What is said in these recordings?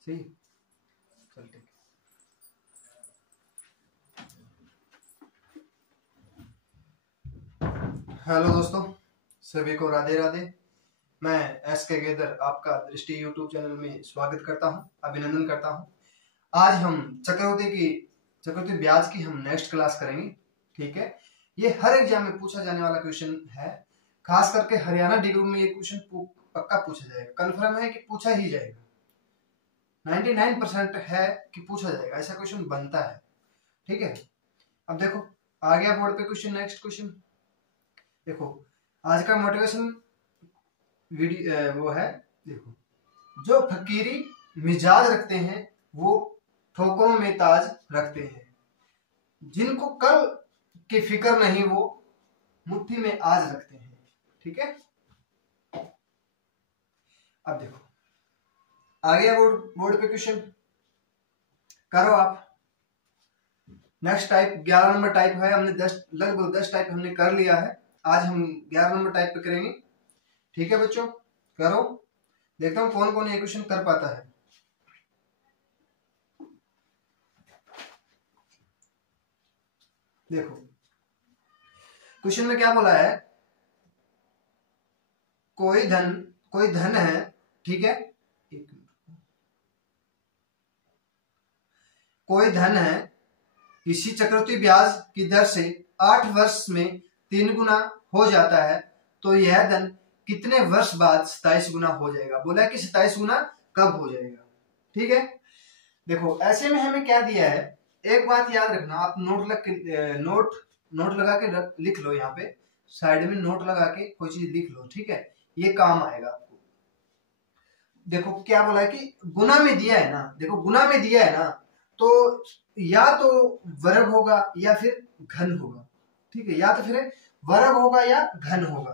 सही, चल ठीक। हेलो दोस्तों, सभी को राधे राधे। मैं एस के गेदर आपका दृष्टि यूट्यूब चैनल में स्वागत करता हूं, अभिनंदन करता हूं। आज हम चक्रवृद्धि ब्याज की हम नेक्स्ट क्लास करेंगे। ठीक है, ये हर एग्जाम में पूछा जाने वाला क्वेश्चन है। खास करके हरियाणा डिग्री में ये क्वेश्चन पक्का पूछा जाएगा, कन्फर्म है कि पूछा ही जाएगा। 99% है कि पूछा जाएगा, ऐसा क्वेश्चन बनता है। ठीक है, अब देखो आ गया बोर्ड पे क्वेश्चन। नेक्स्ट क्वेश्चन देखो, आज का मोटिवेशन वीडियो वो है। देखो, जो फकीरी मिजाज रखते हैं वो ठोकरों में ताज रखते हैं, जिनको कल की फिक्र नहीं वो मुट्ठी में आज रखते हैं। ठीक है, अब देखो आ गया बोर्ड पे क्वेश्चन, करो आप। नेक्स्ट टाइप 11 नंबर टाइप है, हमने लगभग 10 टाइप हमने कर लिया है। आज हम 11 नंबर टाइप पे करेंगे। ठीक है बच्चों, करो। देखता हूं कौन कौन ये क्वेश्चन कर पाता है। देखो क्वेश्चन में क्या बोला है, कोई धन है। ठीक है, कोई धन है किसी चक्रवृद्धि ब्याज की दर से 8 वर्ष में 3 गुना हो जाता है, तो यह धन कितने वर्ष बाद 27 गुना हो जाएगा। बोला है कि 27 गुना कब हो जाएगा। ठीक है, देखो ऐसे में हमें क्या दिया है, एक बात याद रखना, आप नोट लगा के लिख लो। यहाँ पे साइड में नोट लगा के कोई चीज लिख लो। ठीक है, ये काम आएगा आपको। देखो क्या बोला है कि गुना में दिया है ना, देखो गुना में दिया है ना, तो या तो वर्ग होगा या फिर घन होगा। ठीक है, या तो फिर वर्ग होगा या घन होगा।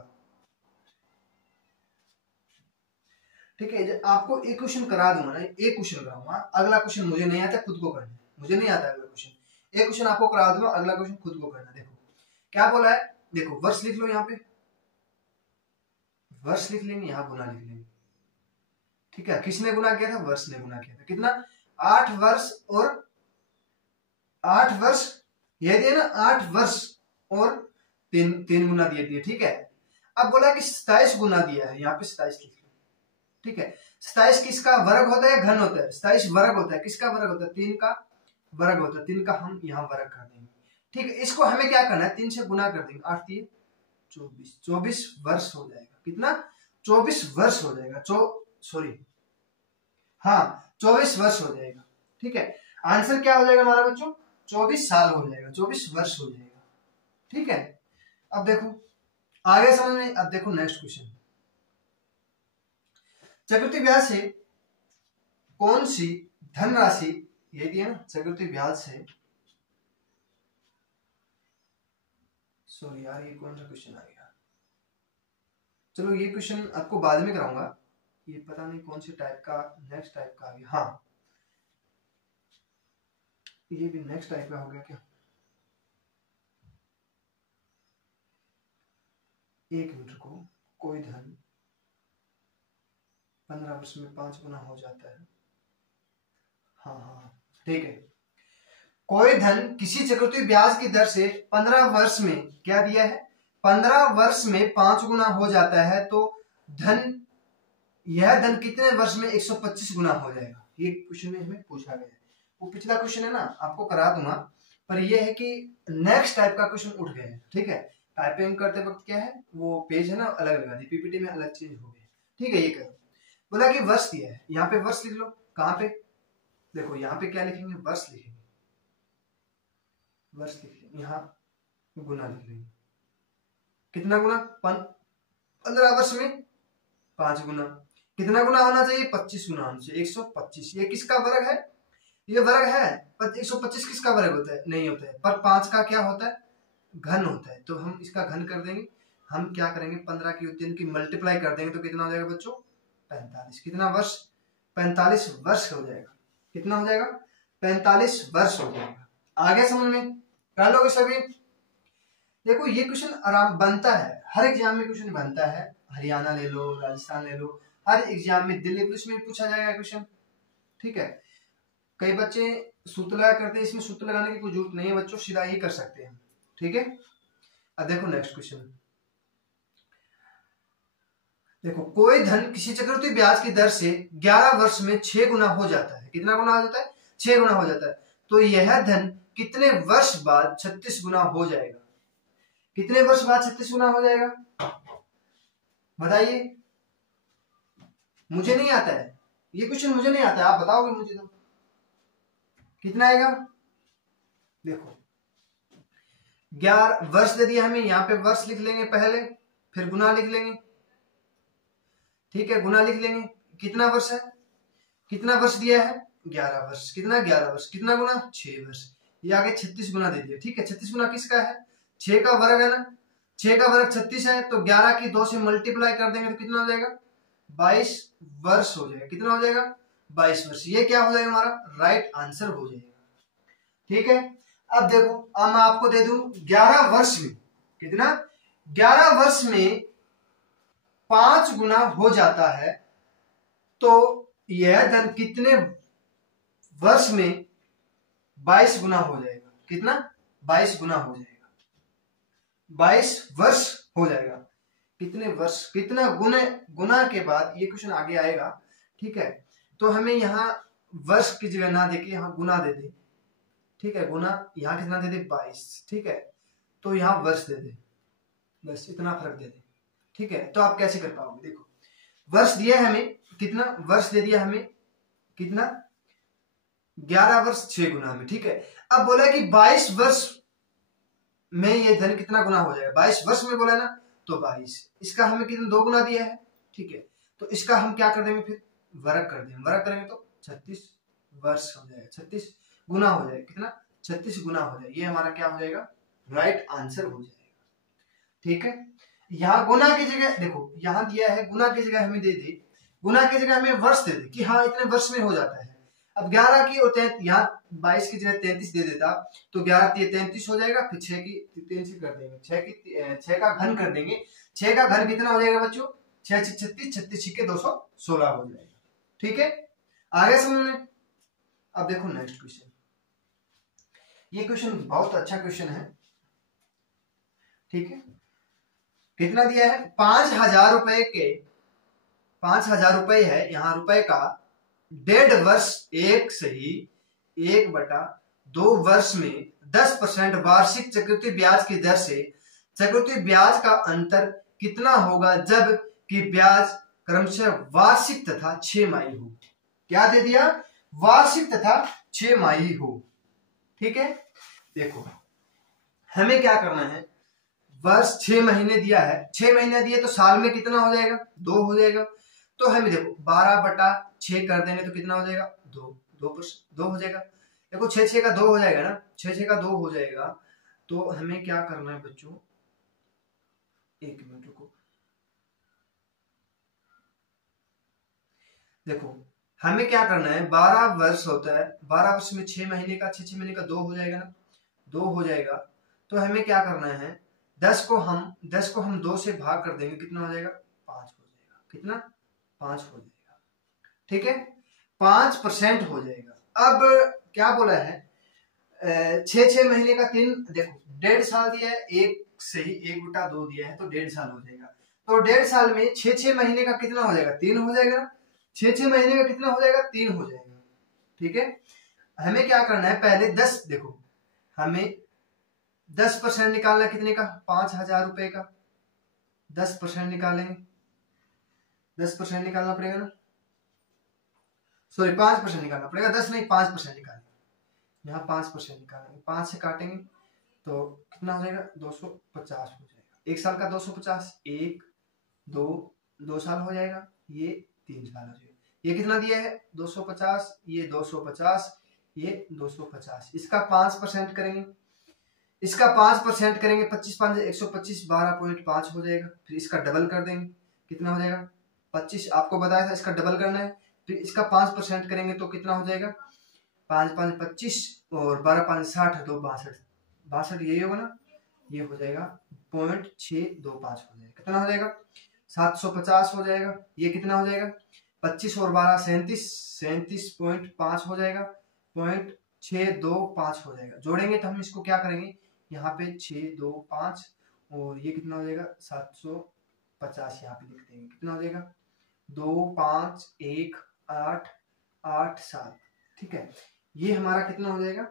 ठीक है, आपको एक क्वेश्चन करा दूंगा ना, एक क्वेश्चन कराऊंगा, अगला क्वेश्चन मुझे नहीं आता, खुद को करना। मुझे नहीं आता अगला क्वेश्चन, एक क्वेश्चन आपको करा दूंगा, अगला क्वेश्चन खुद को करना। देखो क्या बोला है, देखो वर्ष लिख लो, यहाँ पे वर्ष लिख लेंगे, यहाँ गुना लिख लेंगे। ठीक है, किसने गुना किया था, वर्ष ने गुना किया था। कितना, 8 वर्ष और 8 वर्ष, ये दिया ना 8 वर्ष और 3 गुना दिए दिए। ठीक है, अब बोला कि 27 गुना दिया है, यहाँ पे 27 लिख लो। ठीक है, 27 किसका वर्ग होता है, घन होता है। 27 वर्ग होता है, किसका वर्ग होता है, 3 का वर्ग होता है। 3 का हम यहाँ वर्ग कर देंगे। ठीक है, इसको हमें क्या करना है, 3 से गुना कर देंगे। 8 3 24 वर्ष हो जाएगा। कितना, 24 वर्ष हो जाएगा। 24 वर्ष हो जाएगा। ठीक है, आंसर क्या हो जाएगा हमारा बच्चों, 24 साल हो जाएगा, 24 वर्ष हो जाएगा। ठीक है, अब देखो आगे समझ में। अब देखो नेक्स्ट क्वेश्चन, चक्रवृद्धि ब्याज से कौन सी धनराशि, ये दिया ना चक्रवृद्धि ब्याज से, सॉरी यार ये कौन सा क्वेश्चन आ गया। चलो ये क्वेश्चन आपको बाद में कराऊंगा, ये पता नहीं कौन से टाइप का, नेक्स्ट टाइप का आ गया। हाँ ये भी नेक्स्ट टाइप का हो गया क्या, एक मीटर को कोई धन 15 वर्ष में 5 गुना हो जाता है। हाँ ठीक है, कोई धन किसी चक्रवृद्धि ब्याज की दर से 15 वर्ष में क्या दिया है, 15 वर्ष में 5 गुना हो जाता है, तो यह धन कितने वर्ष में 125 गुना हो जाएगा। ये क्वेश्चन में हमें पूछा गया है। वो पिछला क्वेश्चन है ना, आपको करा दूंगा, पर यह है कि नेक्स्ट टाइप का क्वेश्चन उठ गया है। ठीक है, टाइपिंग करते वक्त क्या है, वो पेज है ना अलग लगा दी, पीपीटी में अलग चेंज हो गया। ठीक है, ये करो। बोला कि वर्ष दिया है, यहाँ पे वर्ष लिख लो। कहाँ पे, देखो यहाँ पे क्या लिखेंगे, वर्ष लिखेंगे, वर्ष लिख लेंगे, यहाँ गुना लिख लेंगे। कितना गुना, 15 वर्ष में 5 गुना। कितना गुना होना चाहिए, 25 गुना होना चाहिए, 125। ये किसका वर्ग है, ये वर्ग है। 125 किसका वर्ग होता है, नहीं होता है, पर 5 का क्या होता है, घन होता है, तो हम इसका घन कर देंगे। हम क्या करेंगे, 15 की 3 की मल्टीप्लाई कर देंगे, तो कितना हो जाएगा बच्चों, 45। कितना वर्ष, 45 वर्ष हो जाएगा। कितना हो जाएगा, 45 वर्ष हो जाएगा। आगे समझ में कर लोगे सभी। देखो ये क्वेश्चन आराम बनता है, हर एग्जाम में क्वेश्चन बनता है। हरियाणा ले लो, राजस्थान ले लो, हर एग्जाम में, दिल्ली पुलिस में पूछा जाएगा क्वेश्चन। ठीक है, कई बच्चे सूत्र लगा करते हैं, इसमें सूत्र लगाने की कोई जरूरत नहीं है बच्चों, सीधा ही कर सकते हैं। ठीक है, अब देखो नेक्स्ट क्वेश्चन। देखो, कोई धन किसी चक्रवृद्धि ब्याज की दर से 11 वर्ष में 6 गुना हो जाता है। कितना गुना हो जाता है? 6 गुना हो जाता है। तो यह धन कितने वर्ष बाद 36 गुना हो जाएगा? कितने वर्ष बाद 36 गुना हो जाएगा बताइए। मुझे नहीं आता है ये क्वेश्चन, मुझे नहीं आता है, आप बताओगे मुझे तो कितना आएगा। देखो 11 वर्ष दे दिया हमें, यहाँ पे वर्ष लिख लेंगे पहले, फिर गुना लिख लेंगे। ठीक है, गुना लिख लेंगे। कितना वर्ष है, कितना वर्ष दिया है? 11 वर्ष। कितना? 11 वर्ष। कितना गुना? 6 वर्ष। ये आगे 36 गुना दे दिया। ठीक है, 36 गुना किसका है? 6 का वर्ग है ना, 6 का वर्ग 36 है, तो 11 की 2 से मल्टीप्लाई कर देंगे तो कितना हो जाएगा? 22 वर्ष हो जाएगा। कितना हो जाएगा? 22 वर्ष। ये क्या हो जाएगा? हमारा राइट आंसर हो जाएगा। ठीक है, अब देखो, अब मैं आपको दे दूं 11 वर्ष में कितना? 11 वर्ष में 5 गुना हो जाता है, तो यह धन कितने वर्ष में 22 गुना हो जाएगा? कितना? 22 गुना हो जाएगा, 22 वर्ष हो जाएगा। कितने वर्ष, कितना गुना के बाद ये क्वेश्चन आगे आएगा। ठीक है, तो हमें यहाँ वर्ष की जगह ना देके यहाँ गुना दे दे। ठीक है, गुना यहाँ कितना दे दे? 22। ठीक है, तो यहाँ वर्ष दे दे, बस इतना फर्क दे दे। ठीक है, तो आप कैसे कर पाओगे? देखो, वर्ष दिया है हमें, कितना वर्ष दे दिया हमें? कितना? 11 वर्ष 6 गुना में। ठीक है, अब बोला कि 22 वर्ष में ये धन कितना गुना हो जाएगा? 22 वर्ष में बोला ना, तो 22, इसका हमें कितना? 2 गुना दिया है। ठीक है, तो इसका हम क्या कर देंगे? फिर वर्ग कर देंगे, वर्ग करेंगे तो 36 वर्ष हो जाएगा, 36 गुना हो जाएगा। कितना? 36 गुना हो जाएगा। ये हमारा क्या हो जाएगा? राइट आंसर हो जाएगा। ठीक है, यहाँ गुना की जगह देखो, यहाँ दिया है गुना की जगह हमें दे दे, गुना की जगह हमें वर्ष दे दे कि हाँ इतने वर्ष में हो जाता है। अब 11 की और यहाँ 22 की जगह 33 दे देता तो 11 33 हो जाएगा, फिर 6 की 33 कर देंगे, 6 का घन कर देंगे। 6 का घन कितना हो जाएगा बच्चों? 6 36, 36 के 216 हो जाएगा। ठीक है, आगे समझ में। अब देखो नेक्स्ट क्वेश्चन, ये क्वेश्चन बहुत अच्छा क्वेश्चन है। ठीक है, कितना दिया है? 5,000 रुपए के, 5,000 रुपए है, यहाँ रुपए का 1.5 वर्ष एक सही 1/2 वर्ष में 10% वार्षिक चक्रवृद्धि ब्याज की दर से चक्रवृद्धि ब्याज का अंतर कितना होगा जब कि ब्याज क्रमशः वार्षिक तथा 6माही हो? क्या दे दिया? वार्षिक तथा 6माही हो। ठीक है, देखो हमें क्या करना है, वर्ष 6 महीने दिया है, 6 महीने दिए तो साल में कितना हो जाएगा? 2 हो जाएगा। तो हमें देखो 12/6 कर देंगे तो कितना हो जाएगा? 2 हो जाएगा। देखो 6 का 2 हो जाएगा ना, 6 का 2 हो जाएगा। तो हमें क्या करना है बच्चों, एक मिनट रुको, देखो हमें क्या करना है, 12 वर्ष होता है, 12 वर्ष में 6 महीने का 6 महीने का 2 हो जाएगा ना, 2 हो जाएगा। तो हमें क्या करना है, 10 को हम 2 से भाग कर देंगे, कितना हो जाएगा? 5 हो जाएगा। कितना? 5 हो जाएगा। ठीक है, 5% हो जाएगा। अब क्या बोला है, 6 महीने का 3, देखो 1.5 साल दिया है, एक सही 1/2 दिया है तो 1.5 साल हो जाएगा। तो 1.5 साल में 6 महीने का कितना हो जाएगा? 3 हो जाएगा ना, 6 महीने का कितना हो जाएगा? 3 हो जाएगा। ठीक है, हमें क्या करना है, पहले 10, देखो हमें 10% निकालना, कितने का? 5,000 रुपए का 10% निकालेंगे, 10% निकालना पड़ेगा ना, सॉरी 5% निकालना पड़ेगा, 10 नहीं 5% निकालेंगे। यहाँ 5% निकालेंगे, 5 से काटेंगे तो कितना हो जाएगा? 250 हो जाएगा। एक साल का 250, 1 2 साल हो जाएगा, ये 3 साल हो जाएगा। ये कितना दिया है? 250, ये 250, ये 250। इसका 5% करेंगे, इसका 5% करेंगे, 25 5 125, 12.5 हो जाएगा। फिर इसका डबल कर देंगे, कितना हो जाएगा? 25, आपको बताया था इसका डबल करना है। फिर इसका 5% करेंगे तो कितना हो जाएगा? 5 5 25 और 12 5 60, 2 62, 62 यही होगा ना, ये हो जाएगा 0.625 हो जाएगा। कितना हो जाएगा? 750 हो जाएगा। ये कितना हो जाएगा? 25 और 12 37, 37.5 हो जाएगा, 0.625 हो जाएगा। जोड़ेंगे तो हम इसको क्या करेंगे, यहाँ पे 625 और ये कितना हो जाएगा 750, यहाँ पे लिख देंगे, कितना हो जाएगा 2518887। ठीक है, ये हमारा कितना हो जाएगा,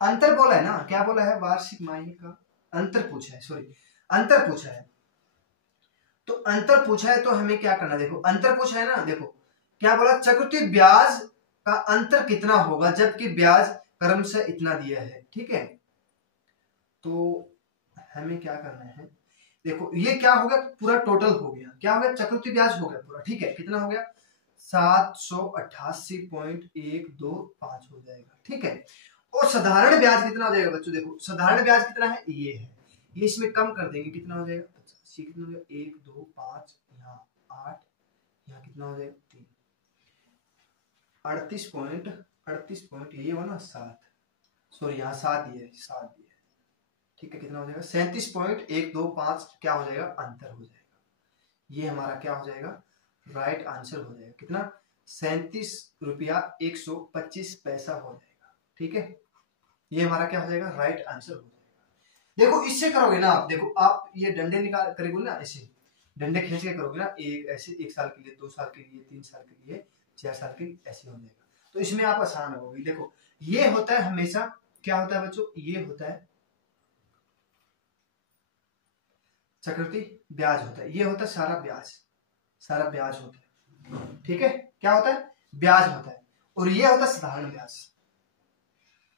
अंतर बोला है ना, क्या बोला है, वार्षिक माही का अंतर पूछा है, सॉरी अंतर पूछा है। तो अंतर पूछा है तो हमें क्या करना है, देखो अंतर पूछा है ना, देखो क्या बोला, चक्रवृद्धि ब्याज का अंतर कितना होगा जबकि ब्याज क्रमशः इतना दिया है। ठीक है, तो हमें क्या करना है, देखो ये क्या हो गया, पूरा टोटल हो गया, क्या हो गया, चक्रवृद्धि ब्याज हो गया पूरा। ठीक है, कितना हो गया 788.125 हो जाएगा। ठीक है, और साधारण ब्याज कितना हो जाएगा बच्चों, देखो साधारण ब्याज कितना है, ये है, ये इसमें कम कर देंगे, कितना हो जाएगा 85, कितना हो जाएगा 1 2 5, यहाँ 8, यहाँ कितना हो जाएगा 3, 38 ये हुआ ना 7, सॉरी यहाँ 7 दिए, 7 दिए। ठीक है, कितना हो जाएगा 37.125, क्या हो जाएगा अंतर हो जाएगा, ये हमारा क्या हो जाएगा राइट आंसर हो जाएगा, कितना 37 रुपया 125 पैसा हो जाएगा। ठीक है, ये हमारा क्या हो जाएगा राइट आंसर हो जाएगा। देखो इससे करोगे ना आप, देखो आप ये डंडे निकाल करोगे ना, ऐसे डंडे खींच के करोगे ना, एक ऐसे 1 साल के लिए, 2 साल के लिए, 3 साल के लिए, 4 साल के लिए, ऐसे हो जाएगा, तो इसमें आप आसान होगी। देखो ये होता है हमेशा, क्या होता है बच्चों, ये होता है चक्रवृद्धि ब्याज होता है, ये होता है सारा ब्याज, सारा ब्याज होता है। ठीक है, क्या होता है ब्याज होता है, और ये होता है साधारण ब्याज।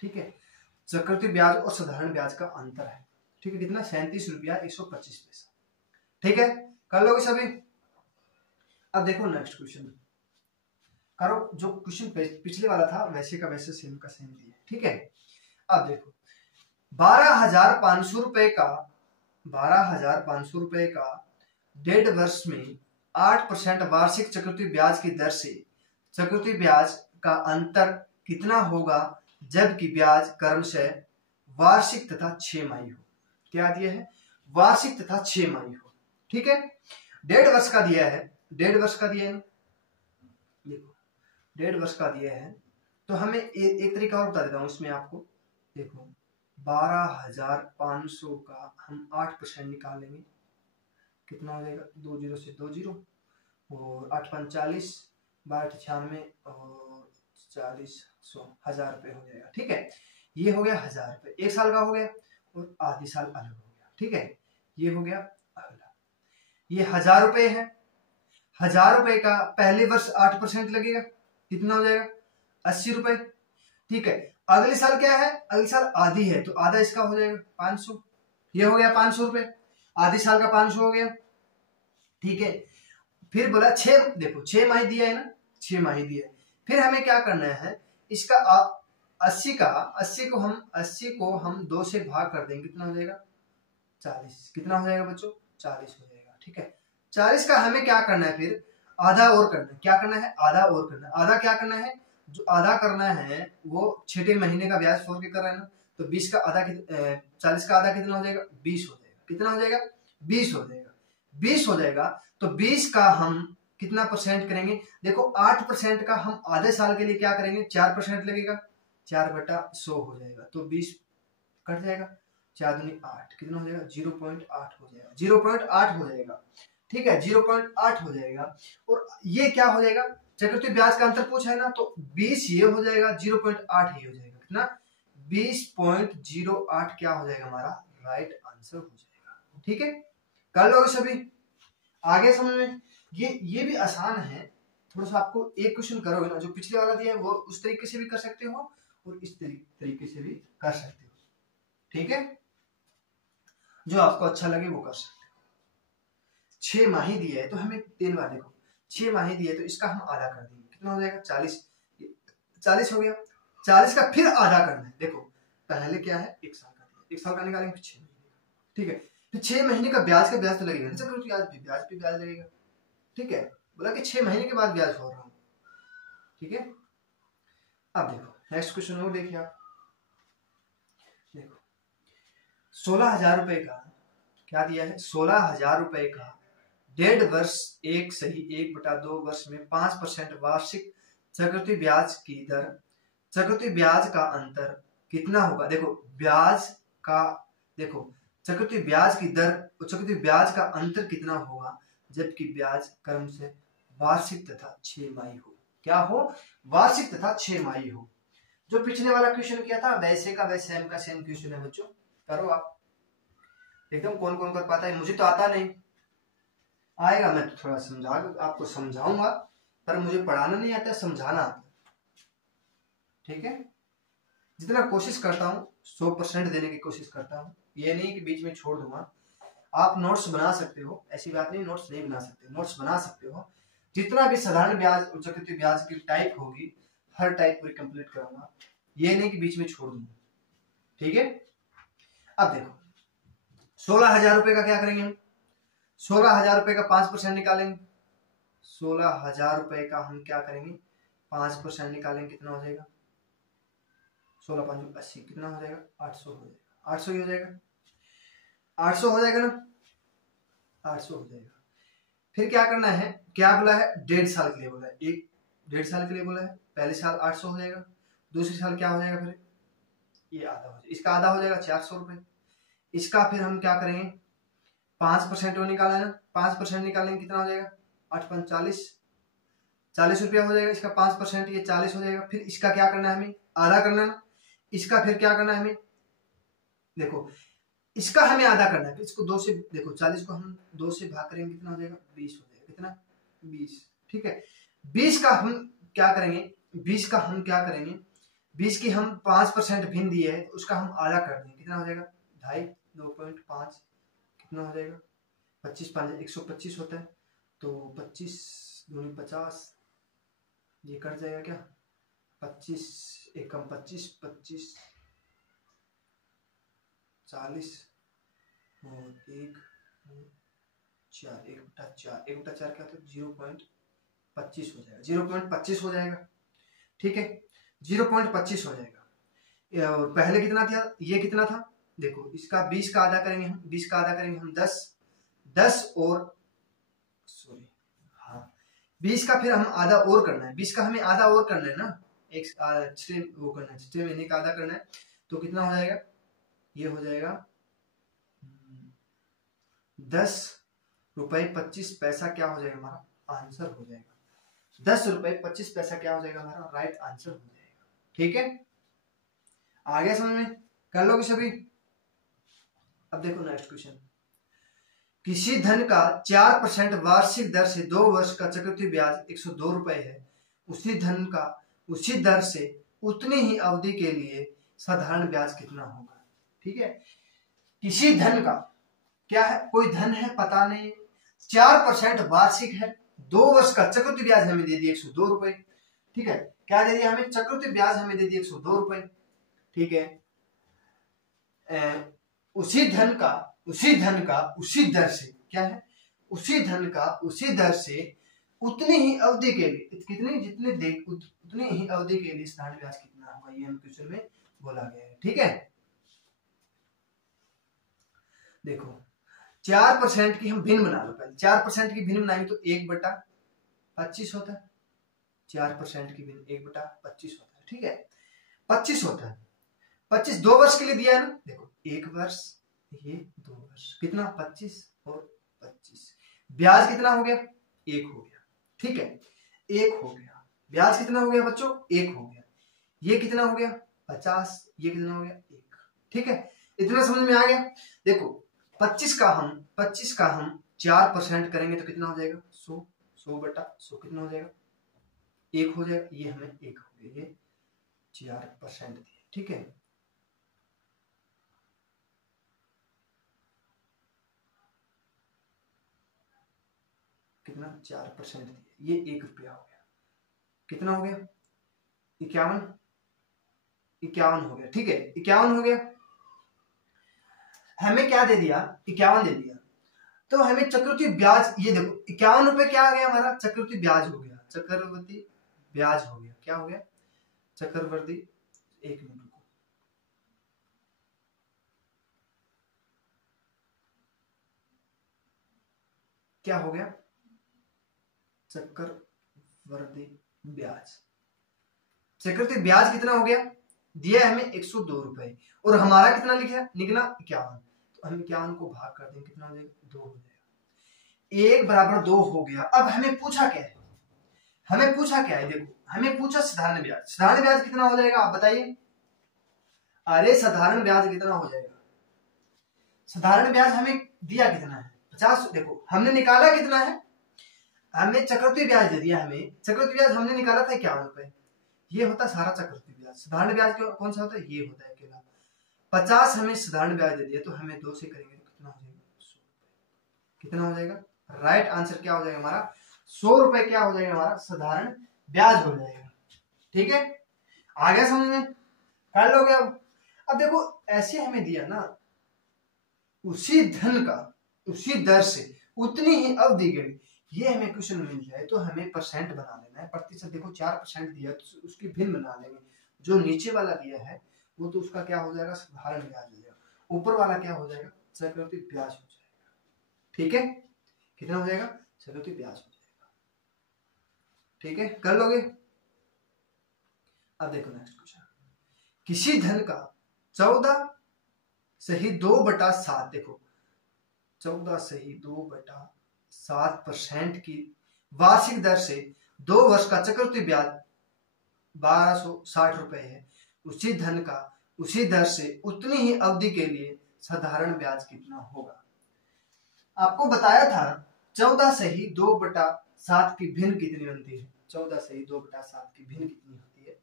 ठीक है, चक्रवृद्धि ब्याज और साधारण ब्याज का अंतर है। ठीक है, कितना 37 रुपया 125 पैसा। ठीक है, कर लोगे सभी। अब देखो नेक्स्ट क्वेश्चन करो, जो क्वेश्चन पिछले वाला था वैसे का वैसे सेम का सेम दिया। ठीक है, अब देखो 12,500 रुपए का 12,500 रुपए का 1.5 वर्ष में 8% वार्षिक चक्रवृद्धि ब्याज की दर से चक्रवृद्धि ब्याज का अंतर कितना होगा जबकि ब्याज क्रमशः वार्षिक तथा 6 माही हो। क्या दिया है, वार्षिक तथा 6 माही हो। ठीक है, 1.5 वर्ष का दिया है, 1.5 वर्ष का दिया है, देखो 1.5 वर्ष का दिया है, तो हमें एक तरीका और बता देता हूं इसमें आपको। देखो 12,500 का हम 8% निकाल लेंगे, कितना हो जाएगा 2 0 से 2 0 और 8 5 40, 12 96 और 40 100, 1000 रुपये हो जाएगा। ठीक है, ये हो गया 1000 रुपये, 1 साल का हो गया और आधी साल अलग हो गया। ठीक है, ये हो गया अगला, ये 1000 रुपये है, 1000 रुपये का पहले वर्ष 8% लगेगा, कितना हो जाएगा 80 रुपये। ठीक है, अगले साल क्या है, अगले साल आधी है तो आधा इसका हो जाएगा 500, ये हो गया 500 रुपये, आधी साल का 500 हो गया। ठीक है, फिर बोला 6, देखो 6 माही दिया है ना, 6 माही दिया है, फिर हमें क्या करना है, इसका 80 को हम 2 से भाग कर देंगे, कितना हो जाएगा 40, कितना हो जाएगा बच्चों 40 हो जाएगा। ठीक है, 40 का हमें क्या करना है, फिर आधा और करना है, क्या करना है आधा और करना है, आधा क्या करना है, जो आधा करना है वो 6 महीने का ब्याज फोड़ के कर रहे हैं ना, तो 20 का आधा 40 का आधा कितना हो जाएगा 20 हो जाएगा, कितना हो जाएगा 20 हो जाएगा, 20 हो जाएगा। तो 20 का हम कितना परसेंट करेंगे, देखो 8% का हम आधे साल के लिए क्या करेंगे 4% लगेगा, 4/100 हो जाएगा, तो 20 कट जाएगा, 4 दूनी 8, कितना हो जाएगा 0.8 हो जाएगा, 0.8 हो जाएगा। ठीक है, 0.8 हो जाएगा, और ये क्या हो जाएगा, चक्रवृद्धि ब्याज का अंतर पूछा है ना, तो 20 ये हो जाएगा, 0.8 ये हो जाएगा, कितना 20.08 क्या हो जाएगा हमारा राइट आंसर हो जाएगा। ठीक है, कर लोगे सभी, आगे समझ में, ये भी आसान है थोड़ा सा, आपको एक क्वेश्चन करोगे ना जो पिछले वाला दिया है वो उस तरीके से भी कर सकते हो और इस तरीके से भी कर सकते हो। ठीक है, जो आपको अच्छा लगे वो कर सकते हो। 6 माही दिया है तो हमें 3 बार, देखो 6 माही दिया है तो इसका हम आधा कर देंगे, कितना हो जाएगा 40 हो गया, 40 का फिर आधा करना है। देखो पहले क्या है 1 साल का दिया, 1 साल का निकालेंगे फिर 6 महीने का। ठीक है, फिर 6 महीने का ब्याज तो लगेगा, चक्रवृद्धि ब्याज पे ब्याज लगेगा। ठीक है, बोला कि 6 महीने के बाद ब्याज हो रहा हूं। ठीक है, अब देखो नेक्स्ट क्वेश्चन और देखिए आप, देखो 16,000 रुपए का क्या दिया है, 16,000 रुपए का वर्ष एक सही 1/2 वर्ष में 5% वार्षिक चक्रवृद्धि ब्याज की दर, चक्रवृद्धि ब्याज का अंतर कितना होगा। देखो ब्याज का, देखो चक्रवृद्धि ब्याज की दर और चक्रवृद्धि ब्याज का अंतर कितना होगा जबकि ब्याज क्रम से वार्षिक तथा 6 माही हो। क्या हो, वार्षिक तथा 6 माही हो। जो पिछले वाला क्वेश्चन किया था वैसे का वैसे सेम का सेम क्वेश्चन है बच्चों, करो आप एकदम। कौन कौन कर पाता है, मुझे तो आता नहीं, आएगा मैं तो थोड़ा समझा आपको समझाऊंगा, पर मुझे पढ़ाना नहीं आता, समझाना आता। ठीक है, जितना कोशिश करता हूँ 100% देने की कोशिश करता हूँ, ये नहीं कि बीच में छोड़ दूंगा। आप नोट्स बना सकते हो, ऐसी बात नहीं नोट्स नहीं बना सकते, नोट्स बना सकते हो। जितना भी साधारण ब्याज और चक्रवृद्धि ब्याज की टाइप होगी हर टाइप पूरी कंप्लीट कराऊंगा, ये नहीं कि बीच में छोड़ दूंगा। ठीक है, अब देखो 16,000 रुपए का क्या करेंगे हम, 16,000 रुपए का 5% निकालेंगे। 16,000 रुपए का हम क्या करेंगे, 5% निकालेंगे, कितना हो जाएगा, 16 5 80, कितना हो जाएगा, 800 हो जाएगा। 800 ही हो जाएगा, 800 हो जाएगा ना, 800 हो जाएगा। फिर क्या करना है, क्या बोला है, 1.5 साल के लिए बोला है, 1.5 साल के लिए बोला है। पहले साल 800 हो जाएगा, दूसरे साल क्या हो जाएगा, फिर ये आधा हो जाएगा, इसका आधा हो जाएगा 400 रुपए। इसका फिर हम क्या करेंगे, 5% वो निकाला है ना, 5% निकालेंगे, कितना हो जाएगा, 8 5 40, 40 रुपया हो जाएगा इसका 5%, ये 40 हो जाएगा। फिर इसका क्या करना है हमें, आधा करना है ना, इसका फिर क्या करना है हमें, देखो इसका हमें आधा करना है, इसको 2 से, देखो 40 को हम 2 से भाग करेंगे, कितना हो जाएगा, 20 हो जाएगा, कितना 20। ठीक है, 20 का हम क्या करेंगे, 20 का हम क्या करेंगे, 20 की हम 5% भिन्न दिए है, उसका हम आधा कर देंगे, कितना हो जाएगा, 2.5, 2.5, कितना हो जाएगा, 25 5 125 होता है, तो 25 दूनी 50, ये कट जाएगा क्या, 25 एकम 25 25 40 और 1 4 1/4 1/4 क्या होता है, 0.25 हो जाएगा, 0.25 हो जाएगा। ठीक है, 0.25 हो जाएगा। और पहले कितना था, ये कितना था, देखो इसका 20 का आधा करेंगे हम, 20 का आधा करेंगे हम 10 और सॉरी हाँ 20 का फिर हम आधा और करना है, 20 का हमें आधा और करना है ना, एक वो करना है, 6 महीने का आधा करना है, तो कितना हो जाएगा, ये हो जाएगा 10 रुपए 25 पैसा, क्या हो जाएगा हमारा आंसर हो जाएगा, 10 रुपए 25 पैसा क्या हो जाएगा हमारा राइट आंसर हो जाएगा। ठीक है, आ गया समझ में, कर लोगे सभी। अब देखो नेक्स्ट क्वेश्चन, किसी धन का 4% वार्षिक दर से 2 वर्ष का चक्रवृद्धि ब्याज 102 रुपए है, उसी धन का उसी दर से उतनी ही अवधि के लिए साधारण ब्याज कितना होगा। ठीक है, किसी धन का क्या है, कोई धन है पता नहीं, 4% वार्षिक है, 2 वर्ष का चक्रवृद्धि ब्याज हमें दे दिया 102 रुपए। ठीक है, क्या दे दिया हमें, चक्रवृद्धि ब्याज हमें दे दिया 102 रुपए। ठीक है, उसी धन का उसी दर से, क्या है, उसी धन का उसी दर से उतनी ही अवधि के लिए, कितनी जितनी देर उतनी ही अवधि के लिए साधारण ब्याज कितना होगा, ये हम क्वेश्चन में बोला गया है। ठीक है, देखो 4% की हम भिन्न बना लो, पहले 4% की भिन्न बनाएंगे तो 1/25 होता है, 4% की भिन्न 1/25 होता है। ठीक है, 25 होता है, 25 2 वर्ष के लिए दिया है ना, देखो 1 वर्ष, ये 2 वर्ष, कितना 25 और 25, ब्याज कितना हो गया, 1 हो गया। ठीक है, 1 हो गया, ब्याज कितना हो गया बच्चों, 1 हो गया, ये कितना हो गया 50, ये कितना हो गया 1। ठीक है, इतना समझ में आ गया। देखो 25 का हम 4% करेंगे तो कितना हो जाएगा, 100 कितना हो जाएगा, 1 हो जाएगा, ये हमें 1 हो गया, ये 4% दिए। ठीक है, कितना 4% दिए, ये 1 रुपया हो गया, कितना हो गया 51 हो गया। ठीक है, 51 हो गया, हमें क्या दे दिया, 51 दे दिया, तो हमें चक्रवृद्धि ब्याज, ये देखो 51 रुपए क्या आ गया हमारा, चक्रवृद्धि ब्याज हो गया, चक्रवृद्धि ब्याज हो गया, क्या हो गया, चक्रवृद्धि, 1 मिनट रुको, क्या हो गया, चक्रवृद्धि ब्याज। चक्रवृद्धि ब्याज कितना हो गया, दिया है हमें 102 रुपए और हमारा कितना लिखा है, निकला 51। तो हम 51 को भाग कर देंगे, कितना हो जाएगा, 2 हो जाएगा। 1 बराबर 2 हो गया। अब हमें पूछा क्या है, हमें पूछा क्या है, देखो हमें पूछा साधारण ब्याज। साधारण ब्याज कितना हो जाएगा आप बताइए। अरे साधारण ब्याज कितना हो जाएगा, साधारण ब्याज हमें दिया कितना है 50। देखो हमने निकाला कितना है, हमें चक्रवृद्धि ब्याज दे दिया, हमें चक्रवृद्धि ब्याज हमने निकाला था 51 रुपए। ये होता सारा चक्रवृद्धि ब्याज। साधारण ब्याज कौन सा होता है, ये होता है अकेला। 50 हमें साधारण ब्याज दे दिया, तो हमें 2 से करेंगे तो कितना हो जाएगा, 100 रुपए। कितना हो जाएगा, राइट आंसर क्या हो जाएगा हमारा, 100 रुपए क्या हो जाएगा हमारा, साधारण ब्याज हो जाएगा। ठीक है, आ गया समझ में, कर लोगे अब देखो ऐसे हमें दिया ना, उसी धन का उसी दर से उतनी ही अवधि के लिए, ये हमें क्वेश्चन मिल जाए तो हमें परसेंट बना लेना है। प्रतिशत देखो 4% दिया तो उसकी भिन्न बना लेंगे। जो नीचे वाला दिया है वो तो उसका क्या हो जाएगा, साधारण ब्याज हो जाएगा। ऊपर वाला क्या हो जाएगा, चक्रवृद्धि ब्याज हो जाएगा। ठीक है, कितना हो जाएगा, चक्रवृद्धि ब्याज हो जाएगा। ठीक है, कर लोगे। अब देखो नेक्स्ट क्वेश्चन, किसी धन का 14 सही 2/7, देखो 14 सही 2/7% की वार्षिक दर से 2 वर्ष का चक्रवृद्धि ब्याज 1260 रुपए है। उसी धन का उसी दर से उतनी ही अवधि के लिए साधारण ब्याज कितना होगा। आपको बताया था 14 सही 2/7 की भिन्न कितनी बनती है, 14 सही 2/7 की भिन्न कितनी होती है,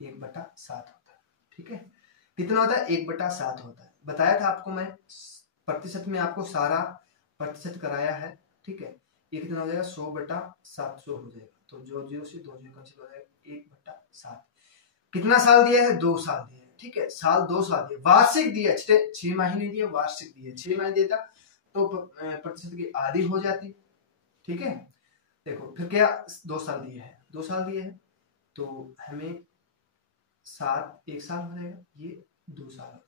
1/7 होता है। ठीक है, कितना होता है, 1/7 होता है। बताया था आपको मैं, प्रतिशत में आपको सारा प्रतिशत कराया है। ठीक है, ये कितना हो जाएगा, 100/700 हो जाएगा। तो जो 0 से 2 0 कैंसिल हो जाएगा, 1/7। कितना साल दिया है, 2 साल दिया है। ठीक है, साल 2 साल दिया, वार्षिक दिया, 6 महीने दिए, वार्षिक दिए 6 महीने देता तो प्रतिशत की आधी हो जाती। ठीक है, देखो फिर क्या, 2 साल दिए है, 2 साल दिए है तो हमें 7 1 साल हो जाएगा, ये 2 साल हो जाएगा,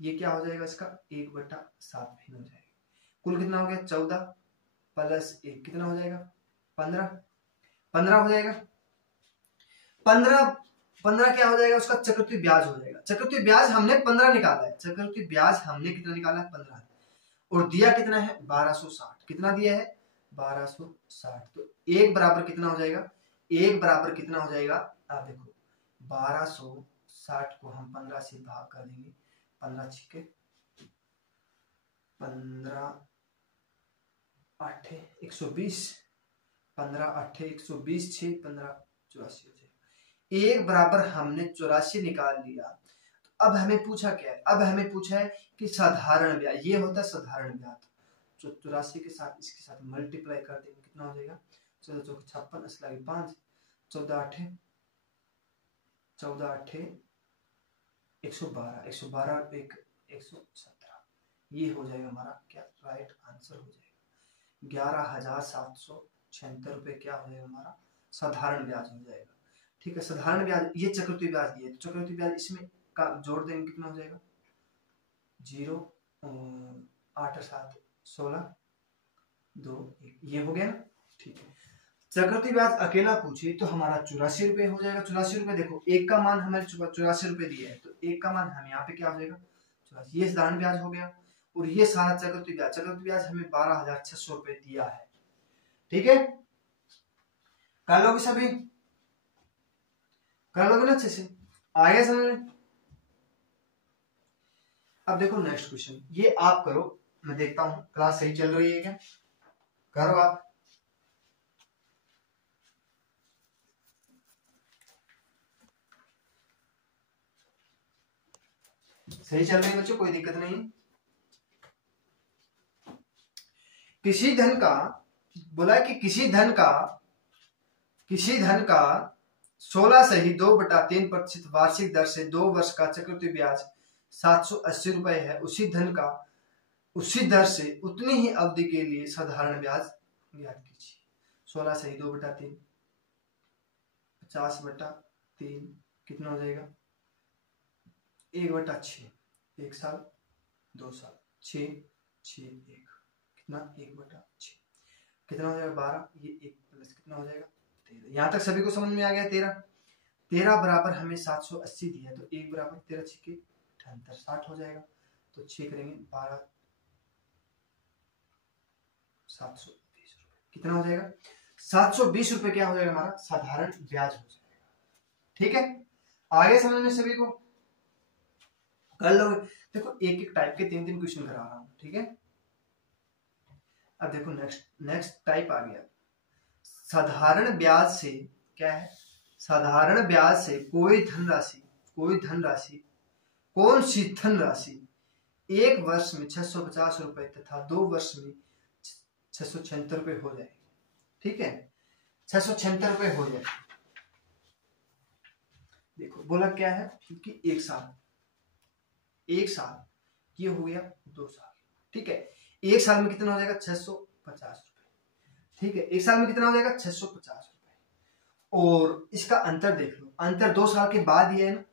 ये क्या हो जाएगा इसका 1/7 भिन्न हो जाएगा। कुल कितना हो गया, 14 + 1 कितना हो जाएगा, 15 हो जाएगा। 15 क्या हो जाएगा, उसका चक्रवृद्धि ब्याज हो जाएगा। चक्रवृद्धि ब्याज हमने 15 निकाला है, चक्रवृद्धि ब्याज हमने कितना निकाला है, 15, और दिया कितना है, 1260। कितना दिया है, 1260। तो 1 बराबर कितना हो जाएगा, 1 बराबर कितना हो जाएगा, आप देखो 1260 को हम 15 से भाग कर देंगे, 15 छिके 15 8 120, 15 8 120, 6 15 84 हो जाएगा। 1 बराबर हमने 84 निकाल लिया। अब हमें पूछा क्या है, अब हमें पूछा है कि साधारण ब्याज, ये होता है साधारण ब्याज। जो 84 के साथ इसके साथ मल्टीप्लाई कर देंगे, कितना हो जाएगा, 14 चौक 56 असला 5, 14 8 112, 112 1 117, ये हो जाएगा हमारा क्या, राइट आंसर हो जाएगा। 11,776 रुपए क्या हो जाएगा हमारा, साधारण ब्याज हो जाएगा। ठीक है, साधारण ब्याज, ये चक्रवृद्धि ब्याज दिए, तो चक्रवृद्धि ब्याज इसमें का जोड़ देंगे, कितना हो जाएगा, 0 8 7 16 2 1, ये हो गया ना। ठीक है, चक्रवृद्धि ब्याज अकेला पूछे तो हमारा 84 रुपए हो जाएगा। 84 रुपए, देखो एक का मान हमें 84 रुपए दिया है, तो एक का मान हमें यहाँ पे क्या हो जाएगा, 84। ये साधारण ब्याज हो गया, और ये सारा चक्रवृद्धि ब्याज हमें 12,600 रुपए दिया है। ठीक है, कर लोगे सभी, कर लोगे ना अच्छे से, आ गया समझ में। अब देखो नेक्स्ट क्वेश्चन, ये आप करो, मैं देखता हूं क्लास सही चल रही है क्या, करो आप। सही चल रही है बच्चों, कोई दिक्कत नहीं। किसी धन का, बोला कि किसी धन का 16 सही 2/3% वार्षिक दर से 2 वर्ष का चक्रवृद्धि ब्याज 780 रुपए है। उसी धन का उसी दर से उतनी ही अवधि के लिए साधारण ब्याज ज्ञात कीजिए। 16 सही 2/3 50/3 कितना हो जाएगा, 1/6, 1 साल 2 साल 6 6 1 कितना, 1/6। कितना हो जाएगा 12, ये 1 प्लस कितना हो जाएगा 13। यहाँ तक सभी को समझ में आ गया। 13 बराबर हमें 780 दिया है, तो 1 बराबर 13 छिके 78, 60 हो जाएगा। तो 6 करेंगे 12 720 रुपए कितना हो जाएगा 720 रुपए क्या हो जाएगा हमारा साधारण ब्याज हो जाएगा। ठीक है, आगे समझ में सभी को कर लो। देखो एक एक टाइप के 3 क्वेश्चन करा रहा हूं। ठीक है, अब देखो नेक्स्ट टाइप आ गया। साधारण ब्याज से क्या है, साधारण ब्याज से कोई धनराशि कौन सी धनराशि 1 वर्ष में 650 रुपए तथा 2 वर्ष में 676 रुपए हो जाएगी। ठीक है, 676 रुपए हो जाएगी। देखो बोला क्या है कि 1 साल ये हो गया 2 साल। ठीक है, 1 साल में कितना हो जाएगा 650 रुपए। ठीक है, 1 साल में कितना हो जाएगा 650 रुपए। और इसका अंतर देख लो, अंतर 2 साल के बाद ये है ना।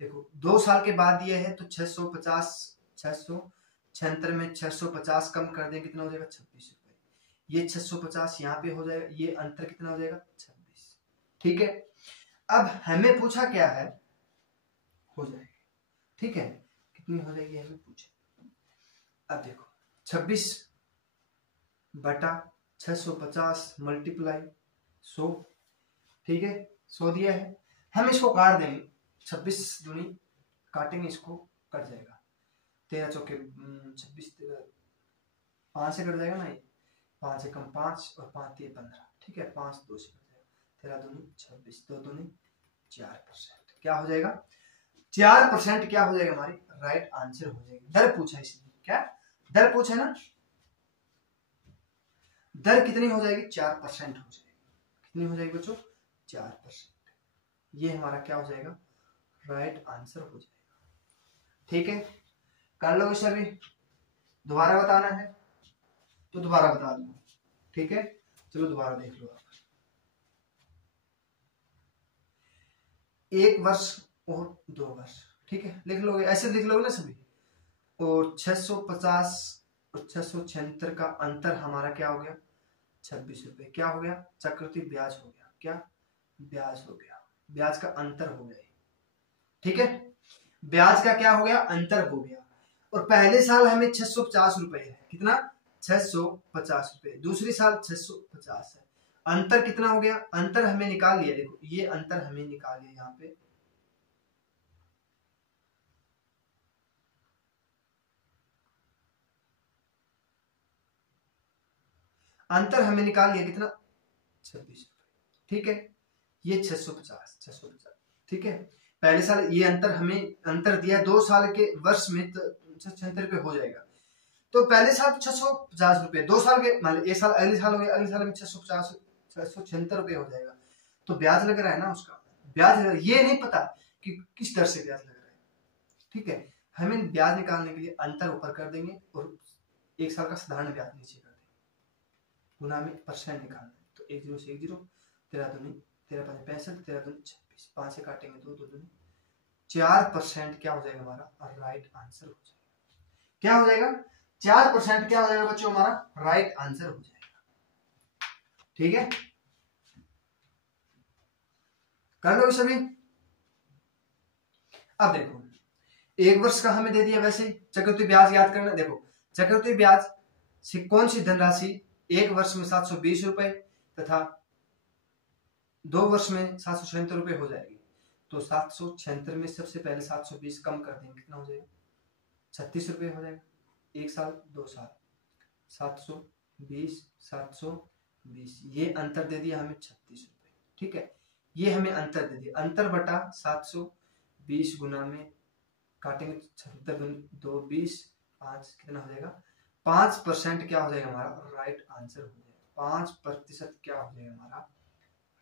देखो 2 साल के बाद ये है तो 676 में 650 कम कर दें कितना हो जाएगा 26 रुपए। ये 650 यहाँ पे हो जाएगा, ये अंतर कितना हो जाएगा 26। ठीक है, अब हमें पूछा क्या है, हो जाएगा। ठीक है, कितनी हो जाएगी हमें पूछा। अब देखो 26 बटा 650 मल्टीप्लाई 100। ठीक है, 100 दिया है, हम इसको काट देंगे। 26 दूनी काटेंगे, इसको कट जाएगा। 13 चौके 26, 5 से कट जाएगा ना, ये 5 से कम 5 और 5 3 15। ठीक है, 5 2 से कट जाएगा। 13 दूनी 26, 2 दूनी 4%। क्या हो जाएगा 4% क्या हो जाएगा हमारी राइट आंसर हो जाएगी। दर पूछा इसलिए, क्या दर पूछा ना, दर कितनी हो जाएगी 4% हो जाएगी। कितनी हो जाएगी बच्चों 4%। ये हमारा क्या हो जाएगा राइट आंसर हो जाएगा। ठीक है, कर लो सभी। दोबारा बताना है तो दोबारा बता दो। ठीक है, चलो दोबारा देख लो आप। 1 वर्ष और 2 वर्ष। ठीक है, लिख लोगे, ऐसे लिख लोगे ना सभी। और 650 और 676 का अंतर हमारा क्या हो गया 26 रुपए। क्या हो गया चक्रवृद्धि ब्याज हो गया। क्या ब्याज हो गया, ब्याज का अंतर हो गया। ठीक है, ब्याज का क्या हो गया अंतर हो गया। और पहले साल हमें 650 रुपए है, कितना 650 रुपए। दूसरी साल 650 है। अंतर कितना हो गया, अंतर हमें निकाल लिया। देखो ये अंतर हमें निकाल लिया, यहाँ पे अंतर हमें निकाल लिया कितना 26 रुपए। ठीक है, ये 650। ठीक है, पहले साल ये अंतर हमें अंतर दिया 2 साल के वर्ष में 76 रुपए हो जाएगा। तो पहले साल 650 रुपए, 2 साल के मान लीजिए 1 साल अगले साल हो गया, अगले साल में 650 676 रुपए हो जाएगा। तो ब्याज लग रहा है ना, उसका ब्याज ये नहीं पता कि किस दर से ब्याज लग रहा है। ठीक है, हमें ब्याज निकालने के लिए अंतर ऊपर कर देंगे और 1 साल का साधारण ब्याज नीचे कर देंगे, गुना में परसेंट निकालना है। तो 1 0 से 1 0, 13 दूनी 13 5 65, 13 दूनी 26, 5 से काटेंगे 2 2 दूनी 4% क्या हो जाएगा हमारा राइट आंसर हो जाएगा। क्या हो जाएगा 4% क्या हो जाएगा बच्चों हमारा राइट आंसर हो जाएगा। ठीक है, कर लो सभी। अब देखो 1 वर्ष का हमें दे दिया, वैसे चक्रवृद्धि ब्याज याद करना। देखो चक्रवृद्धि ब्याज से कौन सी धनराशि 1 वर्ष में 720 रुपए तथा 2 वर्ष में 776 रुपए हो जाएगी। तो 776 में सबसे पहले 720 कम कर देंगे, कितना हो जाएगा 36 रुपए हो जाएगा। 1 साल 2 साल 720 720, ये अंतर दे दिया हमें 36 रुपए। ठीक है, ये हमें अंतर दे दिया, अंतर बटा 720 गुना में काटेंगे 76 2 20 5 कितना हो जाएगा 5% क्या हो जाएगा हमारा राइट आंसर हो जाएगा। 5% क्या हो जाएगा हमारा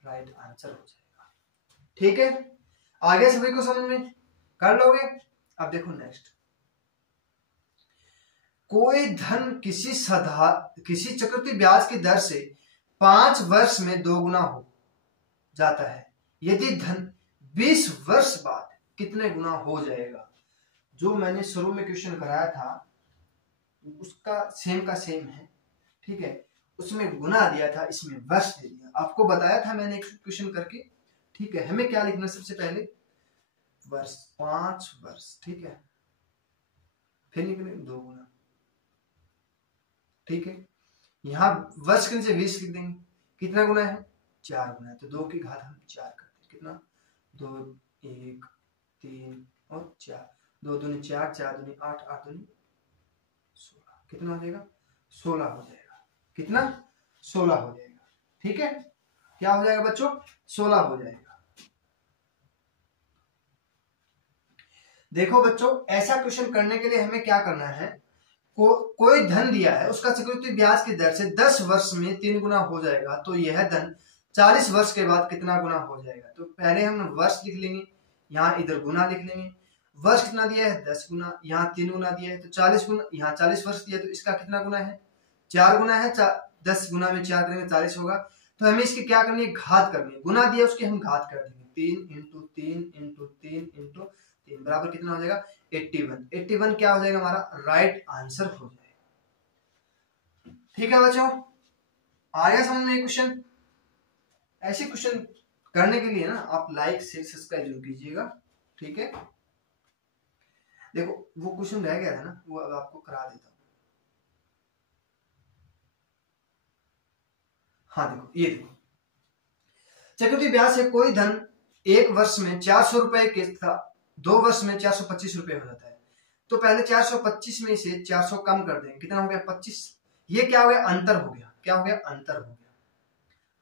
राइट आंसर हो जाएगा। ठीक है, आगे सभी को समझ में कर लोगे। अब देखो नेक्स्ट, कोई धन किसी चक्रवृद्धि ब्याज की दर से 5 वर्ष में 2 गुना हो जाता है, यदि धन 20 वर्ष बाद कितने गुना हो जाएगा। जो मैंने शुरू में क्वेश्चन कराया था उसका सेम का सेम है। ठीक है, उसमें गुना दिया था, इसमें वर्ष दे दिया। आपको बताया था मैंने एक क्वेश्चन करके, ठीक है। हमें क्या लिखना, सबसे पहले वर्ष, 5 वर्ष, ठीक है। फिर निकले 2 गुना, ठीक है। यहाँ वर्ष के नीचे 20 लिख देंगे। कितना गुना है, 4 गुना है, तो 2 की घात हम 4 करते हैं। कितना, 2, 1, 3 और 4, 2 दूनी 4, 4 दूनी 8, 8 दूनी 16। कितना हो जाएगा, 16 हो जाएगा। कितना, 16 हो जाएगा, ठीक है। क्या हो जाएगा बच्चों, 16 हो जाएगा। देखो बच्चों, ऐसा क्वेश्चन करने के लिए हमें क्या करना है, कोई धन दिया है, उसका चक्रवृद्धि ब्याज की दर से 10 वर्ष में 3 गुना हो जाएगा, तो यह धन 40 वर्ष के बाद कितना गुना हो जाएगा। तो पहले हम वर्ष लिख लेंगे, यहाँ इधर गुना लिख लेंगे। वर्ष कितना दिया है, 10 गुना, यहाँ 3 गुना दिया है तो 40 गुना, यहाँ 40 वर्ष दिया है तो इसका कितना गुना है, 4 गुना है। 10 गुना में 4 करेंगे 40 होगा। तो हमें इसकी क्या करनी है, घात करनी है। गुना दिया उसकी हम घात कर देंगे, 3 इंटू 3 इंटू 3 इंटू 3 बराबर कितना हो जाएगा, 81। 81 क्या हो जाएगा, हमारा राइट आंसर हो जाएगा। ठीक है बच्चों, आ गया समझ में क्वेश्चन। ऐसे क्वेश्चन करने के लिए ना आप लाइक शेयर सब्सक्राइब जरूर कीजिएगा, ठीक है। देखो वो क्वेश्चन रह गया था ना, वो अब आपको करा देता हूं। हाँ देखो, ये देखो, चक्रवृद्धि ब्याज से कोई धन 1 वर्ष में 400 रुपए के था, 2 वर्ष में 425 रुपए हो जाता है। तो पहले 425 में से 400 कम कर देंगे, कितना हो गया, 25। ये क्या हो गया, अंतर हो गया। क्या हो गया, अंतर हो गया,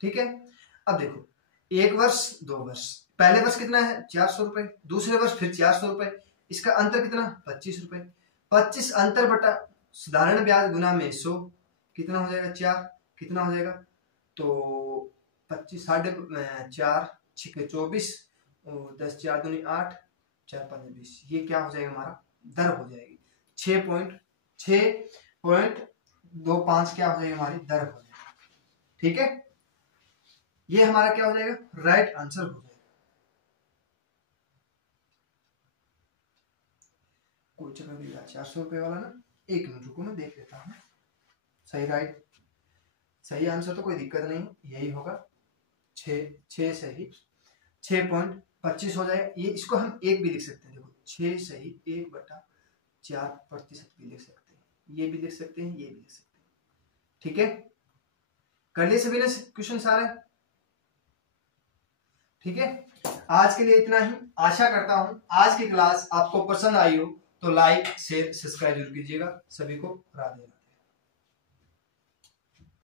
ठीक है। अब देखो, 1 वर्ष 2 वर्ष, पहले वर्ष कितना है 400 रुपए, दूसरे वर्ष फिर 400 रुपए, इसका अंतर कितना 25 रुपए। 25 अंतर बटा साधारण ब्याज गुना में 100, कितना हो जाएगा 4, कितना हो जाएगा, तो 25 4 6 24 और 10 4 दूनी 8 4 5 20, ये क्या हो जाएगा, हमारा दर हो जाएगी 6.25 क्या हो जाएगी, हमारी दर हो जाएगी, ठीक है। ये हमारा क्या हो जाएगा, राइट आंसर हो जाएगा। कोई चक्कर नहीं, 400 रुपए वाला ना, 1 मिनट रुको, मैं देख लेता हूँ। सही, राइट, सही आंसर तो कोई दिक्कत नहीं, यही होगा 6 सही, 6.25 हो जाएगा। ये इसको हम 1 भी लिख सकते हैं, देखो 6 सही 1/4% भी लिख सकते हैं, ये भी लिख सकते हैं, ये भी लिख सकते हैं, ठीक है। कर लिए सभी ने क्वेश्चन सारे, ठीक है। आज के लिए इतना ही। आशा करता हूं आज की क्लास आपको पसंद आई हो, तो लाइक शेयर सब्सक्राइब जरूर कीजिएगा। सभी को राधे राधे।